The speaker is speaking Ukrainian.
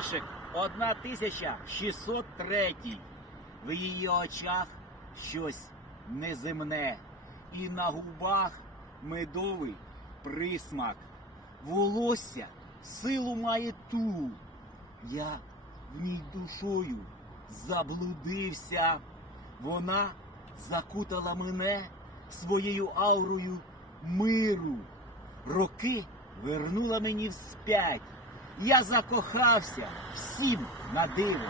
віршик 1603. В її очах щось неземне, і на губах медовий присмак. Волосся силу має ту. Я в ній душою заблудився. Вона закутала мене своєю аурою миру. Роки вернула мені вспять. Я закохався всім на диво.